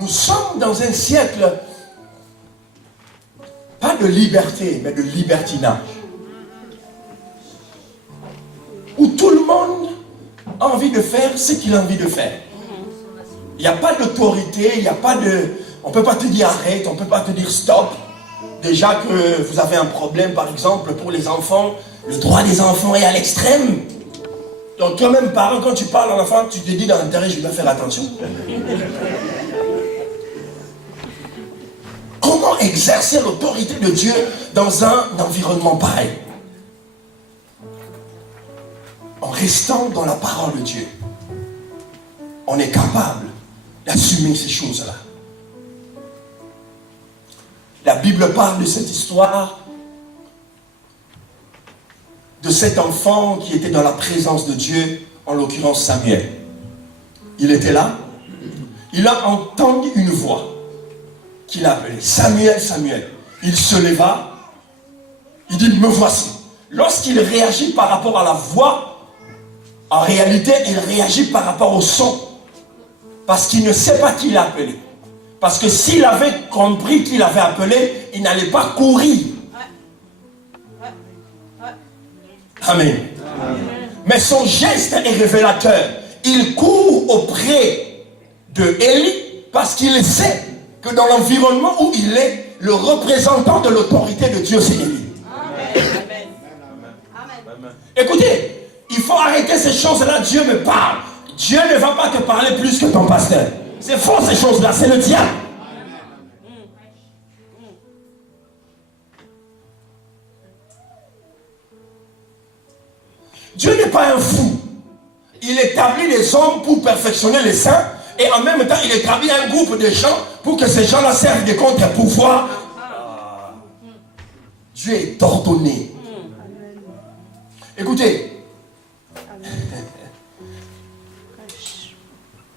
Nous sommes dans un siècle, pas de liberté, mais de libertinage. Où tout le monde a envie de faire ce qu'il a envie de faire. Il n'y a pas d'autorité, il n'y a pas de... On ne peut pas te dire arrête, on ne peut pas te dire stop. Déjà que vous avez un problème, par exemple, pour les enfants, le droit des enfants est à l'extrême. Donc toi-même, parent, quand tu parles à l'enfant, tu te dis dans l'intérêt, je dois faire attention. Comment exercer l'autorité de Dieu dans un environnement pareil? En restant dans la parole de Dieu, on est capable d'assumer ces choses-là. La Bible parle de cette histoire, de cet enfant qui était dans la présence de Dieu, en l'occurrence Samuel. Il était là, il a entendu une voix qui l'appelait, Samuel, Samuel. Il se leva, il dit, me voici. Lorsqu'il réagit par rapport à la voix, en réalité, il réagit par rapport au son. Parce qu'il ne sait pas qui l'a appelé. Parce que s'il avait compris qui l'avait appelé, il n'allait pas courir. Amen. Mais son geste est révélateur. Il court auprès de Élie parce qu'il sait que dans l'environnement où il est, le représentant de l'autorité de Dieu, c'est Élie. Écoutez, il faut arrêter ces choses-là. Dieu me parle. Dieu ne va pas te parler plus que ton pasteur. C'est faux ces choses-là, c'est le diable. Dieu n'est pas un fou. Il établit les hommes pour perfectionner les saints et en même temps il établit un groupe de gens pour que ces gens-là servent des contre-pouvoirs. Dieu est ordonné. Écoutez,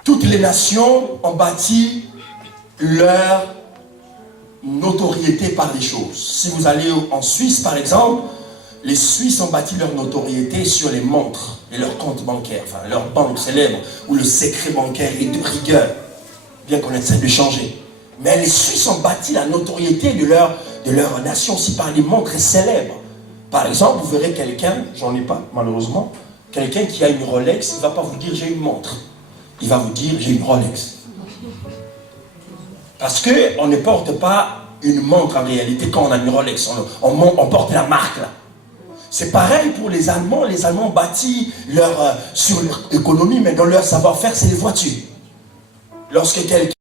toutes les nations ont bâti leur notoriété par des choses. Si vous allez en Suisse par exemple, les Suisses ont bâti leur notoriété sur les montres et leurs comptes bancaires, enfin leur banque célèbre, où le secret bancaire est de rigueur, bien qu'on essaie de changer. Mais les Suisses ont bâti la notoriété de leur nation aussi par les montres célèbres. Par exemple, vous verrez quelqu'un, j'en ai pas malheureusement, quelqu'un qui a une Rolex, il ne va pas vous dire j'ai une montre. Il va vous dire j'ai une Rolex. Parce qu'on ne porte pas une montre en réalité quand on a une Rolex, on porte la marque là. C'est pareil pour les Allemands. Les Allemands bâtissent sur leur économie, mais dans leur savoir-faire, c'est les voitures. Lorsque quelqu'un